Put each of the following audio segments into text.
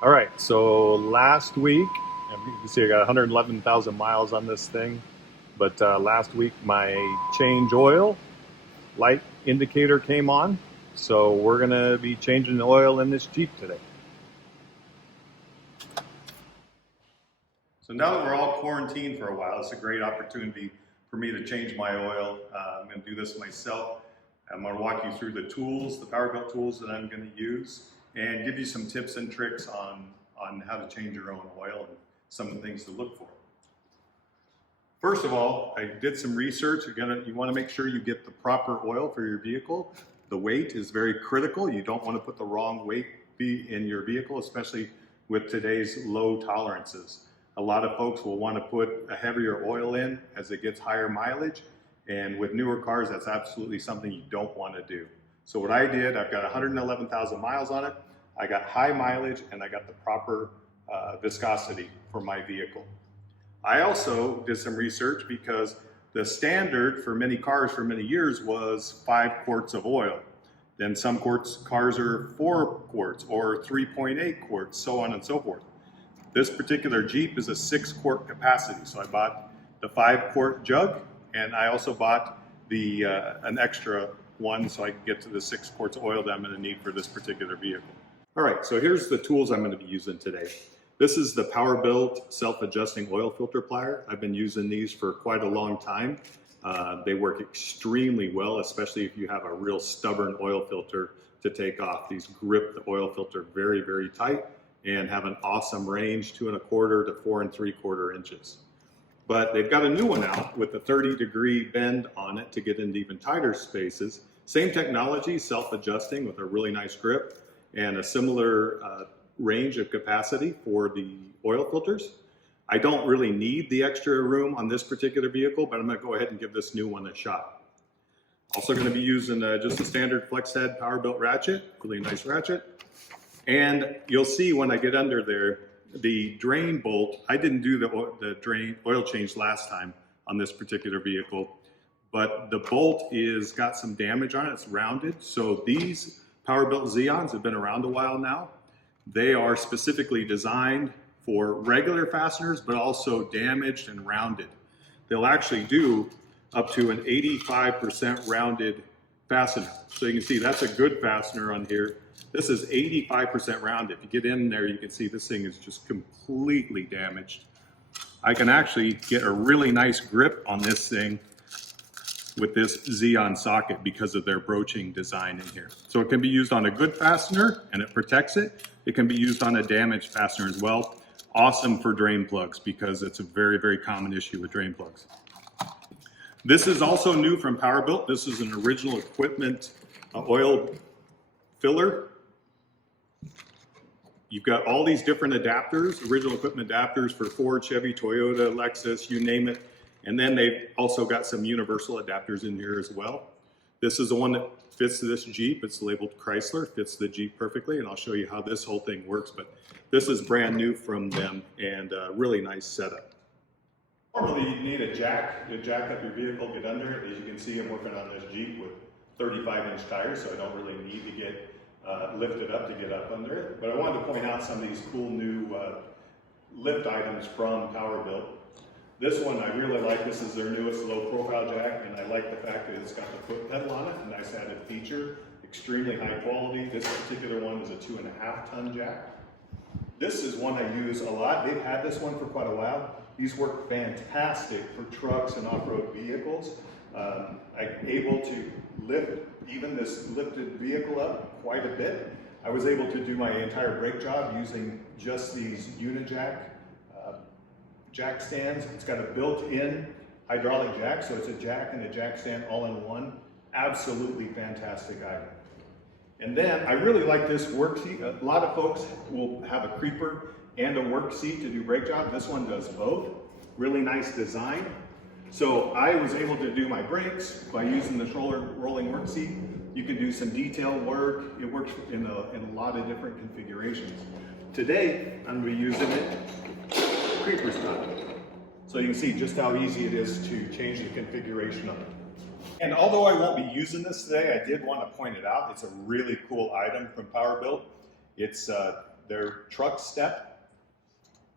All right, so last week, and you can see I got 111,000 miles on this thing, but last week my change oil light indicator came on, so we're gonna be changing the oil in this Jeep today. So now that we're all quarantined for a while, it's a great opportunity for me to change my oil and do this myself. I'm going to walk you through the tools, the Powerbuilt tools that I'm going to use, and give you some tips and tricks on how to change your own oil and some of the things to look for. First of all, I did some research. You want to make sure you get the proper oil for your vehicle. The weight is very critical. You don't want to put the wrong weight in your vehicle, especially with today's low tolerances. A lot of folks will want to put a heavier oil in as it gets higher mileage, and with newer cars, that's absolutely something you don't want to do. So what I did, I've got 111,000 miles on it. I got high mileage and I got the proper viscosity for my vehicle. I also did some research because the standard for many cars for many years was 5 quarts of oil. Then some cars are 4 quarts or 3.8 quarts, so on and so forth. This particular Jeep is a 6 quart capacity, so I bought the 5 quart jug, and I also bought the an extra one so I can get to the 6 quarts of oil that I'm going to need for this particular vehicle. All right, so here's the tools I'm going to be using today. This is the Powerbuilt self-adjusting oil filter plier. I've been using these for quite a long time. They work extremely well, especially if you have a real stubborn oil filter to take off. These grip the oil filter very, very tight and have an awesome range, 2 1/4 to 4 3/4 inches. But they've got a new one out with a 30-degree bend on it to get into even tighter spaces. Same technology, self-adjusting with a really nice grip and a similar range of capacity for the oil filters. I don't really need the extra room on this particular vehicle, but I'm going to go ahead and give this new one a shot. Also going to be using just a standard flex head Powerbuilt ratchet, really nice ratchet. And you'll see when I get under there, the drain bolt, I didn't do the drain oil change last time on this particular vehicle, but the bolt is got some damage on it, it's rounded. So these Powerbuilt Xeons have been around a while now. They are specifically designed for regular fasteners, but also damaged and rounded. They'll actually do up to an 85% rounded fastener. So you can see that's a good fastener on here. This is 85% rounded. If you get in there, you can see this thing is just completely damaged. I can actually get a really nice grip on this thing with this Xeon socket because of their broaching design in here. So it can be used on a good fastener and it protects it. It can be used on a damaged fastener as well. Awesome for drain plugs because it's a very, very common issue with drain plugs. This is also new from Powerbuilt. This is an original equipment oil filler. You've got all these different adapters, original equipment adapters for Ford, Chevy, Toyota, Lexus, you name it. And then they've also got some universal adapters in here as well. This is the one that fits this Jeep. It's labeled Chrysler, fits the Jeep perfectly, and I'll show you how this whole thing works. But this is brand new from them and a really nice setup. Normally you need a jack to jack up your vehicle, get under it. As you can see, I'm working on this Jeep with 35-inch tires, so I don't really need to get lifted up to get up under it. But I wanted to point out some of these cool new lift items from Powerbuilt. This one I really like. This is their newest low profile jack, and I like the fact that it's got the foot pedal on it, a nice added feature, extremely high quality. This particular one is a 2.5 ton jack. This is one I use a lot. They've had this one for quite a while. These work fantastic for trucks and off-road vehicles. I'm able to lift even this lifted vehicle up quite a bit. I was able to do my entire brake job using just these Unijack jack stands. It's got a built-in hydraulic jack, so it's a jack and a jack stand all in one. Absolutely fantastic item. And then I really like this work seat. A lot of folks will have a creeper and a work seat to do brake job. This one does both. Really nice design. So I was able to do my brakes by using this rolling work seat. You can do some detail work. It works in a lot of different configurations. Today, I'm going to be using it creeper style. So you can see just how easy it is to change the configuration of it. And although I won't be using this today, I did want to point it out. It's a really cool item from Powerbuilt. It's their truck step.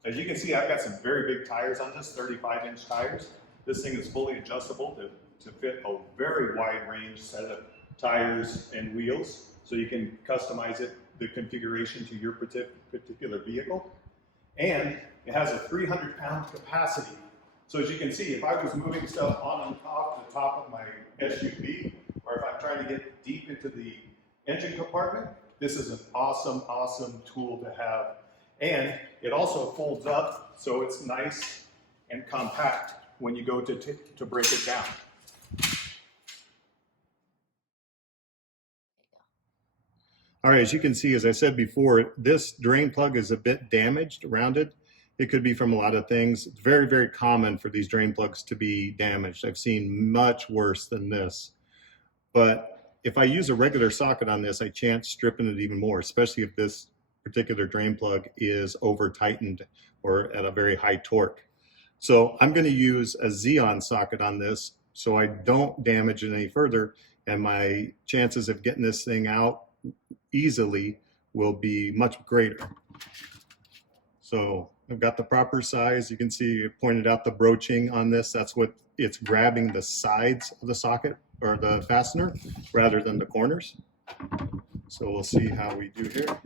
As you can see, I've got some very big tires on this, 35-inch tires. This thing is fully adjustable to fit a very wide range set of tires and wheels. So you can customize it, the configuration to your particular vehicle. And it has a 300-pound capacity. So as you can see, if I was moving stuff on the top of my SUV, or if I'm trying to get deep into the engine compartment, this is an awesome, awesome tool to have. And it also folds up, so it's nice and compact when you go to break it down. All right, as you can see, as I said before, this drain plug is a bit damaged around it. It could be from a lot of things. It's very, very common for these drain plugs to be damaged. I've seen much worse than this. But if I use a regular socket on this, I chance stripping it even more, especially if this particular drain plug is over tightened or at a very high torque. So I'm going to use a Xeon socket on this so I don't damage it any further, and my chances of getting this thing out easily will be much greater. So I've got the proper size. You can see it pointed out the broaching on this. That's what it's grabbing, the sides of the socket or the fastener rather than the corners. So we'll see how we do here.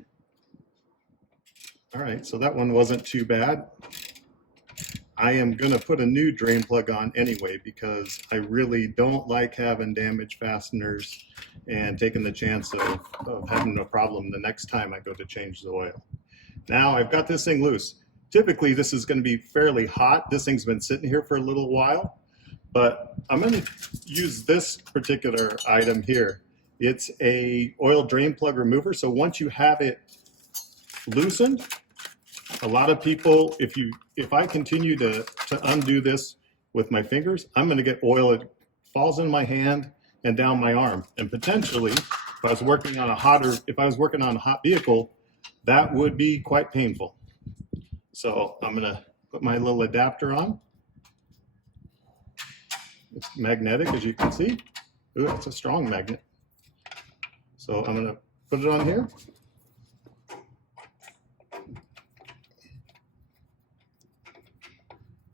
All right, so that one wasn't too bad. I am gonna put a new drain plug on anyway because I really don't like having damaged fasteners and taking the chance of having a problem the next time I go to change the oil. Now I've got this thing loose. Typically this is gonna be fairly hot. This thing's been sitting here for a little while, but I'm gonna use this particular item here. It's a oil drain plug remover. So once you have it loosened, a lot of people, if I continue to undo this with my fingers, I'm going to get oil. It falls in my hand and down my arm. And potentially, if I was working on a hot vehicle, that would be quite painful. So I'm going to put my little adapter on. It's magnetic, as you can see. Ooh, it's a strong magnet. So I'm going to put it on here.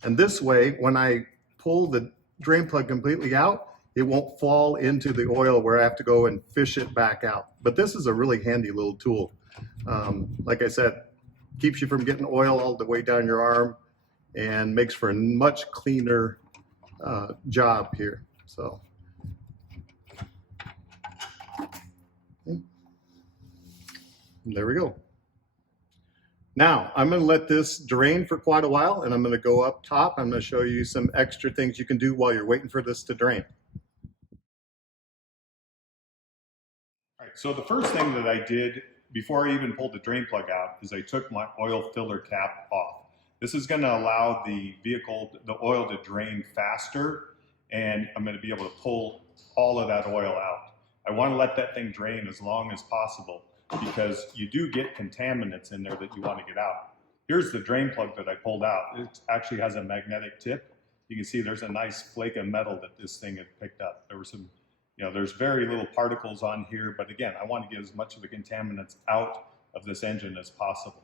And this way, when I pull the drain plug completely out, it won't fall into the oil where I have to go and fish it back out. But this is a really handy little tool. Like I said, keeps you from getting oil all the way down your arm and makes for a much cleaner job here. So, and there we go. Now, I'm going to let this drain for quite a while, and I'm going to go up top. I'm going to show you some extra things you can do while you're waiting for this to drain. All right, so the first thing that I did before I even pulled the drain plug out is I took my oil filler cap off. This is going to allow the oil to drain faster, and I'm going to be able to pull all of that oil out. I want to let that thing drain as long as possible, because you do get contaminants in there that you want to get out. Here's the drain plug that I pulled out. It actually has a magnetic tip. You can see there's a nice flake of metal that this thing had picked up. There were some, there's very little particles on here, but again, I want to get as much of the contaminants out of this engine as possible.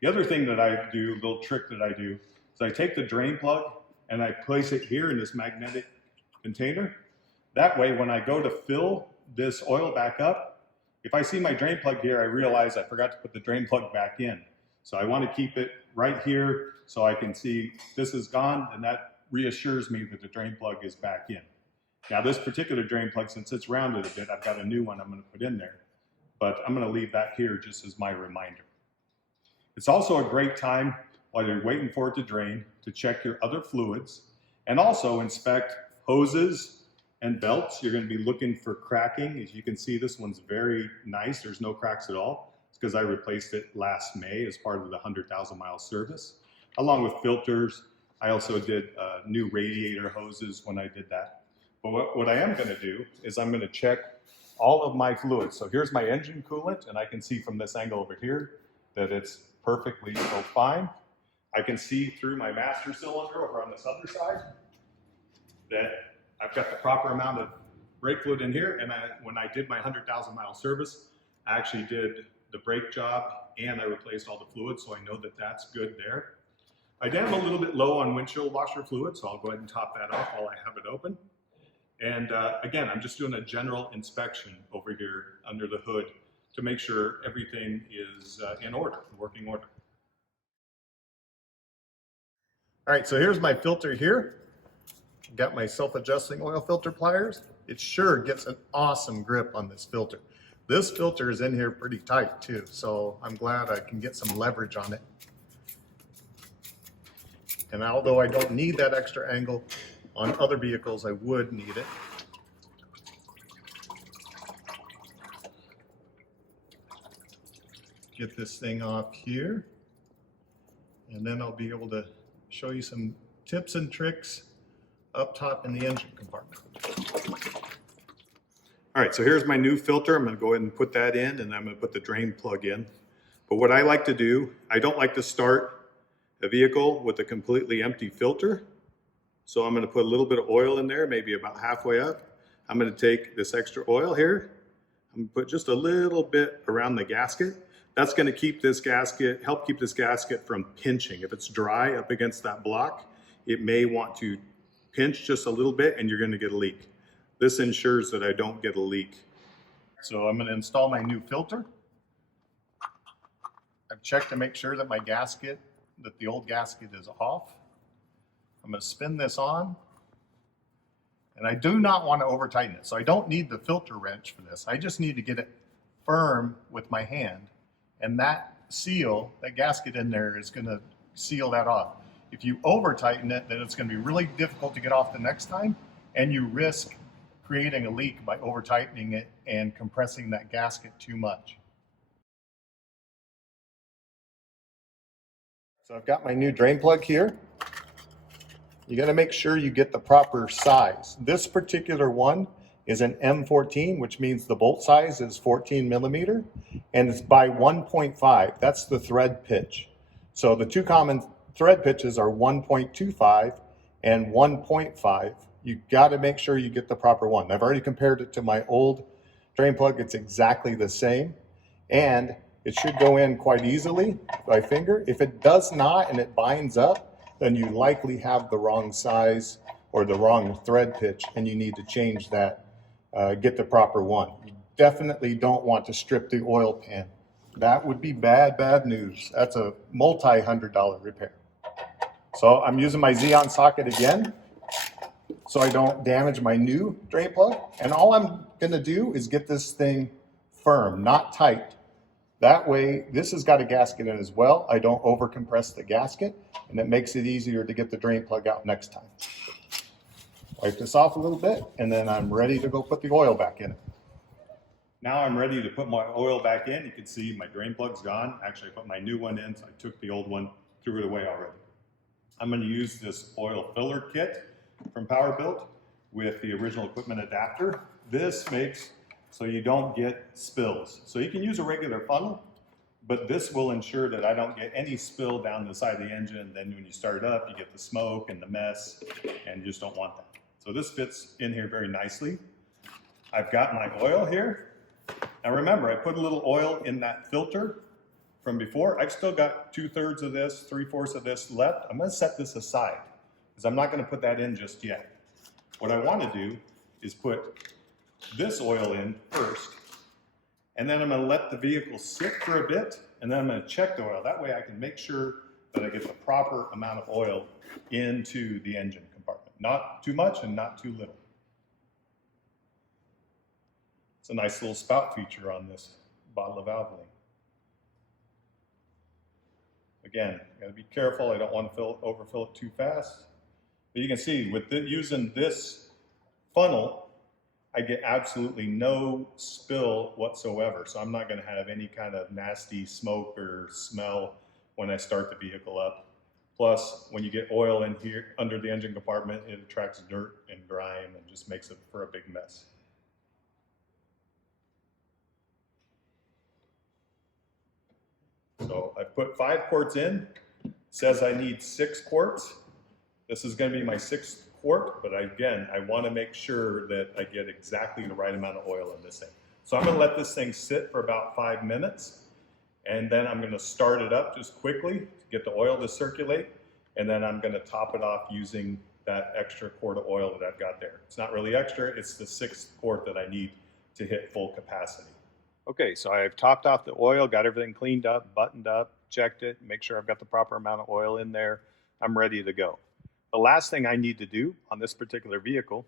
The other thing that I do, little trick that I do, is I take the drain plug and I place it here in this magnetic container. That way, when I go to fill this oil back up, if I see my drain plug here, I realize I forgot to put the drain plug back in. So I want to keep it right here so I can see this is gone, and that reassures me that the drain plug is back in. Now this particular drain plug, since it's rounded a bit, I've got a new one I'm going to put in there, but I'm going to leave that here just as my reminder. It's also a great time while you're waiting for it to drain to check your other fluids and also inspect hoses and belts. You're going to be looking for cracking. As you can see, this one's very nice. There's no cracks at all. It's because I replaced it last May as part of the 100,000 mile service. Along with filters, I also did new radiator hoses when I did that. But what I am going to do is I'm going to check all of my fluids. So here's my engine coolant, and I can see from this angle over here that it's perfectly fine. I can see through my master cylinder over on this other side that I've got the proper amount of brake fluid in here, and when I did my 100,000 mile service, I actually did the brake job, and I replaced all the fluid, so I know that that's good there. I am a little bit low on windshield washer fluid, so I'll go ahead and top that off while I have it open. And again, I'm just doing a general inspection over here under the hood to make sure everything is in order, working order. All right, so here's my filter here. Got my self-adjusting oil filter pliers. It sure gets an awesome grip on this filter. This filter is in here pretty tight too, so I'm glad I can get some leverage on it. And although I don't need that extra angle, on other vehicles I would need it. Get this thing off here, and then I'll be able to show you some tips and tricks up top in the engine compartment. All right, so here's my new filter. I'm going to go ahead and put that in, and I'm going to put the drain plug in. But what I like to do, I don't like to start a vehicle with a completely empty filter. So I'm going to put a little bit of oil in there, maybe about halfway up. I'm going to take this extra oil here. I'm going to put just a little bit around the gasket. That's going to keep this gasket, help keep this gasket from pinching. If it's dry up against that block, it may want to pinch just a little bit and you're going to get a leak. This ensures that I don't get a leak. So I'm going to install my new filter. I've checked to make sure that my gasket, that the old gasket is off. I'm going to spin this on. And I do not want to over tighten it. So I don't need the filter wrench for this. I just need to get it firm with my hand. And that seal, that gasket in there is going to seal that off. If you over tighten it, then it's going to be really difficult to get off the next time. And you risk creating a leak by over tightening it and compressing that gasket too much. So I've got my new drain plug here. You got to make sure you get the proper size. This particular one is an M14, which means the bolt size is 14 millimeter, and it's by 1.5. That's the thread pitch. So the two common thread pitches are 1.25 and 1.5. You got to make sure you get the proper one. I've already compared it to my old drain plug. It's exactly the same, and it should go in quite easily by finger. If it does not and it binds up, then you likely have the wrong size or the wrong thread pitch, and you need to change that, get the proper one. You definitely don't want to strip the oil pan. That would be bad, bad news. That's a multi-$100 repair. So I'm using my Xeon socket again, so I don't damage my new drain plug. And all I'm gonna do is get this thing firm, not tight. That way, this has got a gasket in as well. I don't over compress the gasket, and it makes it easier to get the drain plug out next time. Wipe this off a little bit, and then I'm ready to go put the oil back in it. Now I'm ready to put my oil back in. You can see my drain plug's gone. Actually, I put my new one in, so I took the old one, threw it away already. I'm going to use this oil filler kit from Powerbuilt with the original equipment adapter. This makes so you don't get spills. So you can use a regular funnel, but this will ensure that I don't get any spill down the side of the engine. Then when you start it up, you get the smoke and the mess, and you just don't want that. So this fits in here very nicely. I've got my oil here. Now remember, I put a little oil in that filter from before. I've still got 2/3 of this, 3/4 of this left. I'm going to set this aside because I'm not going to put that in just yet. What I want to do is put this oil in first, and then I'm going to let the vehicle sit for a bit, and then I'm going to check the oil. That way I can make sure that I get the proper amount of oil into the engine compartment. Not too much and not too little. It's a nice little spout feature on this bottle of Valvoline. Again, got to be careful. I don't want to overfill it too fast. But you can see with using this funnel, I get absolutely no spill whatsoever. So I'm not going to have any kind of nasty smoke or smell when I start the vehicle up. Plus, when you get oil in here under the engine compartment, it attracts dirt and grime and just makes it for a big mess. So I put 5 quarts in. It says I need 6 quarts. This is going to be my 6th quart, but again, I want to make sure that I get exactly the right amount of oil in this thing. So I'm going to let this thing sit for about 5 minutes. And then I'm going to start it up just quickly to get the oil to circulate. And then I'm going to top it off using that extra quart of oil that I've got there. It's not really extra, it's the 6th quart that I need to hit full capacity. Okay, so I've topped off the oil, got everything cleaned up, buttoned up, checked it, make sure I've got the proper amount of oil in there. I'm ready to go. The last thing I need to do on this particular vehicle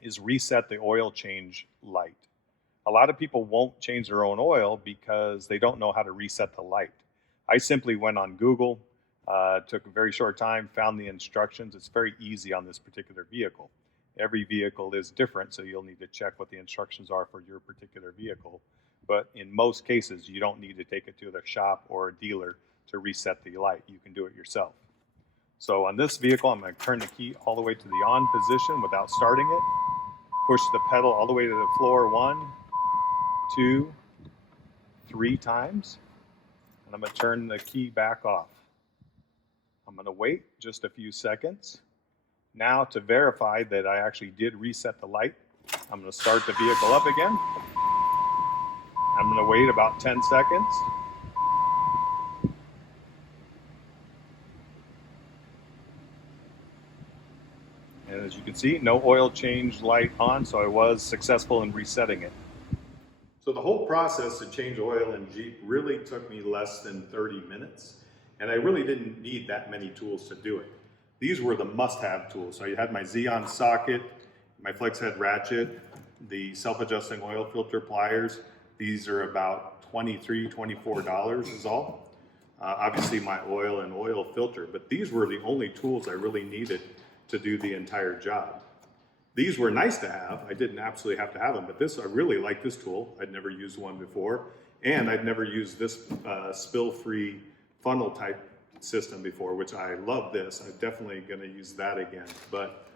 is reset the oil change light. A lot of people won't change their own oil because they don't know how to reset the light. I simply went on Google, took a very short time, found the instructions. It's very easy on this particular vehicle. Every vehicle is different, so you'll need to check what the instructions are for your particular vehicle. But in most cases, you don't need to take it to the shop or a dealer to reset the light. You can do it yourself. So on this vehicle, I'm going to turn the key all the way to the on position without starting it. Push the pedal all the way to the floor 1, 2, 3 times. And I'm going to turn the key back off. I'm going to wait just a few seconds. Now to verify that I actually did reset the light, I'm going to start the vehicle up again. I'm going to wait about 10 seconds. And as you can see, no oil change light on, so I was successful in resetting it. So the whole process to change oil in Jeep really took me less than 30 minutes, and I really didn't need that many tools to do it. These were the must-have tools. So I had my Xeon socket, my flex head ratchet, the self-adjusting oil filter pliers. These are about $23, $24 is all. Obviously my oil and oil filter, but these were the only tools I really needed to do the entire job. These were nice to have. I didn't absolutely have to have them, but I really like this tool. I'd never used one before, and I'd never used this spill-free funnel type system before, which I love this. I'm definitely gonna use that again, but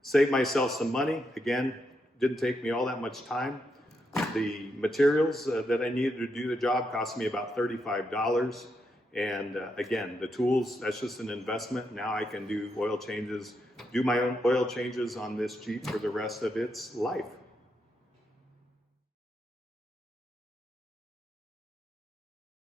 save myself some money. Again, didn't take me all that much time. The materials that I needed to do the job cost me about $35. And again, the tools, that's just an investment. Now I can do oil changes, do my own oil changes on this Jeep for the rest of its life.